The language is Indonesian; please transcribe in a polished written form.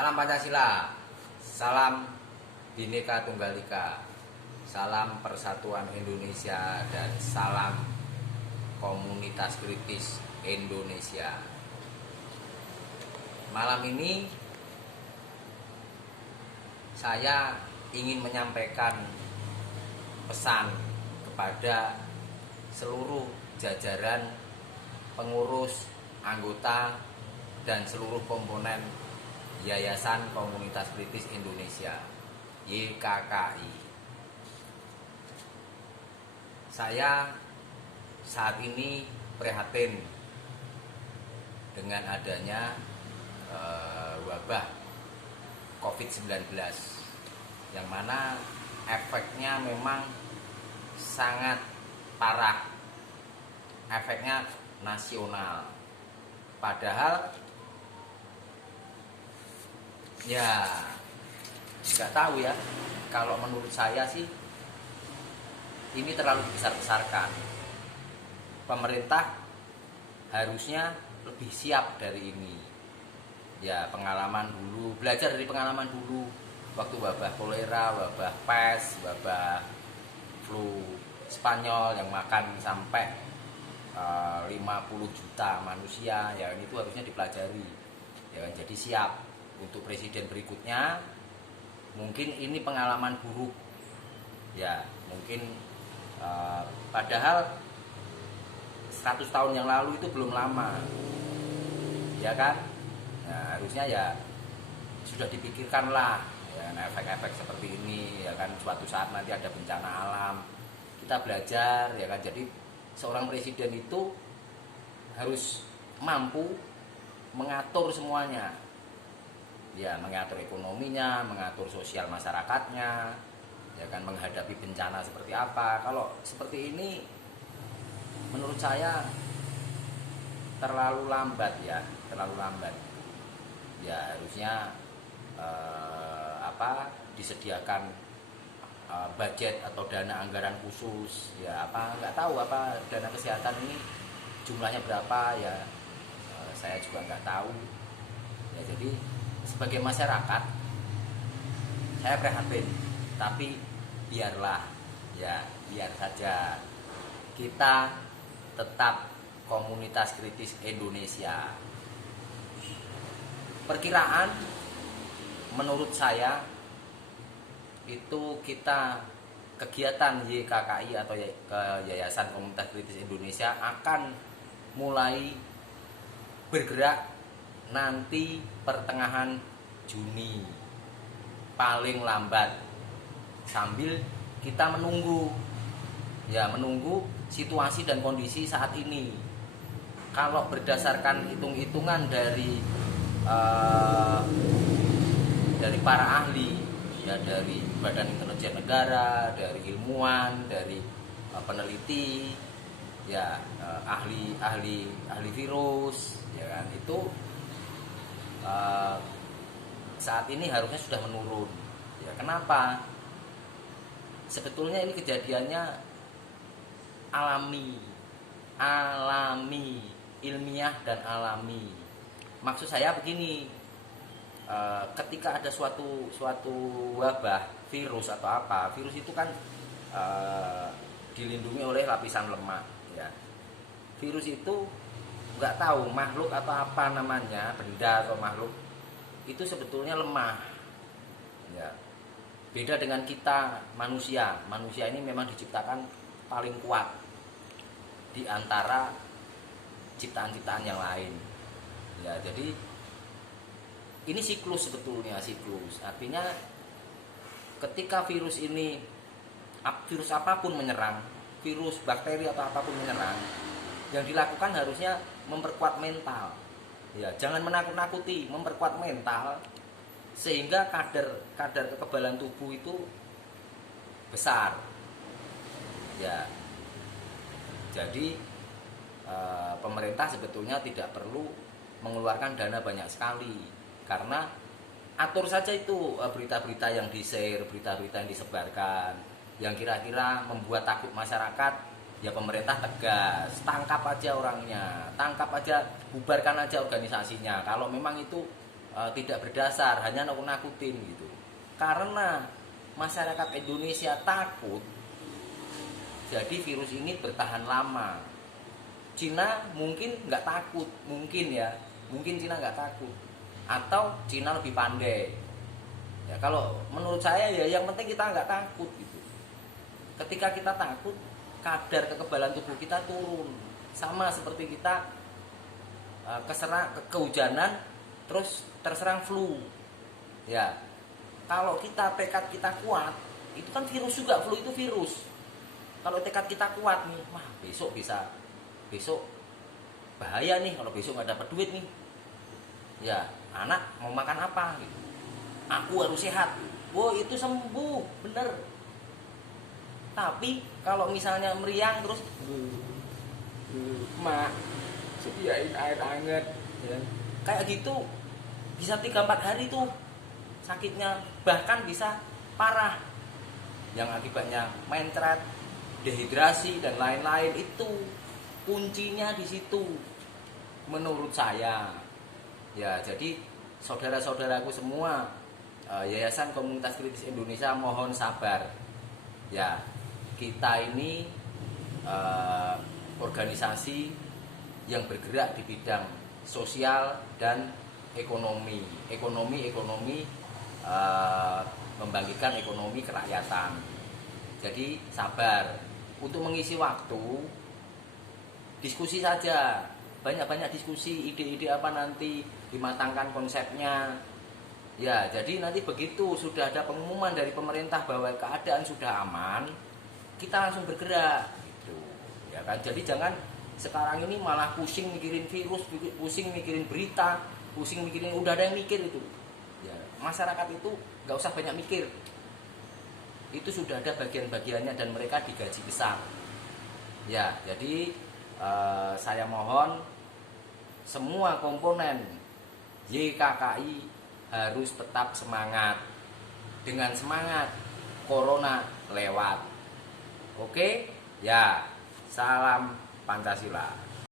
Salam Pancasila, salam Bhinneka Tunggal Ika, salam Persatuan Indonesia, dan salam Komunitas Kritis Indonesia. Malam ini saya ingin menyampaikan pesan kepada seluruh jajaran pengurus, anggota, dan seluruh komponen Yayasan Komunitas Kritis Indonesia YKKI. Saya saat ini prihatin dengan adanya wabah COVID-19 yang mana efeknya memang sangat parah, efeknya nasional. Padahal ya nggak tahu ya, kalau menurut saya sih ini terlalu dibesar-besarkan. Pemerintah harusnya lebih siap dari ini. Ya, pengalaman dulu, belajar dari pengalaman dulu waktu wabah kolera, wabah pes, wabah flu Spanyol yang makan sampai 50 juta manusia. Ya, itu harusnya dipelajari. Ya, jadi siap untuk presiden berikutnya. Mungkin ini pengalaman buruk. Ya, mungkin padahal 100 tahun yang lalu itu belum lama. Ya kan? Nah, harusnya ya sudah dipikirkan lah ya, efek-efek seperti ini ya kan, suatu saat nanti ada bencana alam kita belajar ya kan. Jadi seorang presiden itu harus mampu mengatur semuanya ya, mengatur ekonominya, mengatur sosial masyarakatnya ya kan, menghadapi bencana seperti apa. Kalau seperti ini menurut saya terlalu lambat ya, terlalu lambat. Ya harusnya disediakan budget atau dana anggaran khusus ya, nggak tahu apa dana kesehatan ini jumlahnya berapa ya, saya juga nggak tahu ya. Jadi sebagai masyarakat saya prihatin, tapi biarlah ya, biar saja, kita tetap Komunitas Kritis Indonesia. Perkiraan menurut saya itu kita kegiatan YKKI atau Yayasan Komunitas Kritis Indonesia akan mulai bergerak nanti pertengahan Juni paling lambat, sambil kita menunggu situasi dan kondisi saat ini. Kalau berdasarkan hitung-hitungan dari para ahli ya, dari Badan Intelijen Negara, dari ilmuwan, dari peneliti ya, ahli virus ya kan, itu saat ini harusnya sudah menurun ya. Kenapa? Sebetulnya ini kejadiannya alami, ilmiah dan alami. Maksud saya begini, ketika ada suatu wabah virus atau apa, virus itu kan dilindungi oleh lapisan lemak ya. Virus itu nggak tahu makhluk atau apa namanya, benda atau makhluk itu sebetulnya lemah ya. Beda dengan kita manusia ini memang diciptakan paling kuat di antara ciptaan-ciptaan yang lain ya. Jadi ini siklus, sebetulnya siklus. Artinya ketika virus apapun menyerang, virus, bakteri atau apapun menyerang, yang dilakukan harusnya memperkuat mental ya, jangan menakut-nakuti, memperkuat mental sehingga kadar kekebalan tubuh itu besar ya. Jadi pemerintah sebetulnya tidak perlu mengeluarkan dana banyak sekali, karena atur saja itu berita-berita yang di-share, berita-berita yang disebarkan yang kira-kira membuat takut masyarakat. Ya pemerintah tegas, tangkap aja orangnya, bubarkan aja organisasinya kalau memang itu tidak berdasar, hanya nakut-nakutin gitu. Karena masyarakat Indonesia takut, jadi virus ini bertahan lama. Cina mungkin nggak takut, mungkin Cina nggak takut, atau Cina lebih pandai. Ya kalau menurut saya ya yang penting kita nggak takut gitu. Ketika kita takut, kadar kekebalan tubuh kita turun. Sama seperti kita kehujanan terus terserang flu. Ya. Kalau tekad kita kuat, itu kan virus juga, flu itu virus. Kalau tekad kita kuat nih, wah besok bahaya nih kalau besok nggak dapat duit nih. Ya, anak mau makan apa gitu. Aku harus sehat. Wow, itu sembuh, bener. Tapi kalau misalnya meriang terus mak sediain air hangat ya. Kayak gitu bisa 3-4 hari tuh sakitnya, bahkan bisa parah yang akibatnya mencret, dehidrasi dan lain-lain. Itu kuncinya di situ menurut saya. Ya, jadi saudara-saudaraku semua, Yayasan Komunitas Kritis Indonesia mohon sabar. Ya, kita ini organisasi yang bergerak di bidang sosial dan ekonomi, membangkitkan ekonomi kerakyatan. Jadi sabar untuk mengisi waktu, diskusi saja, banyak-banyak diskusi, ide-ide apa nanti dimatangkan konsepnya. Ya, jadi nanti begitu sudah ada pengumuman dari pemerintah bahwa keadaan sudah aman, kita langsung bergerak gitu. Ya kan? Jadi jangan sekarang ini malah pusing mikirin virus, pusing mikirin berita, pusing mikirin, udah ada yang mikir itu. Ya, masyarakat itu nggak usah banyak mikir. Itu sudah ada bagian-bagiannya dan mereka digaji besar. Ya, jadi saya mohon semua komponen YKKI harus tetap semangat. Dengan semangat, corona lewat. Oke? Ya, salam Pancasila.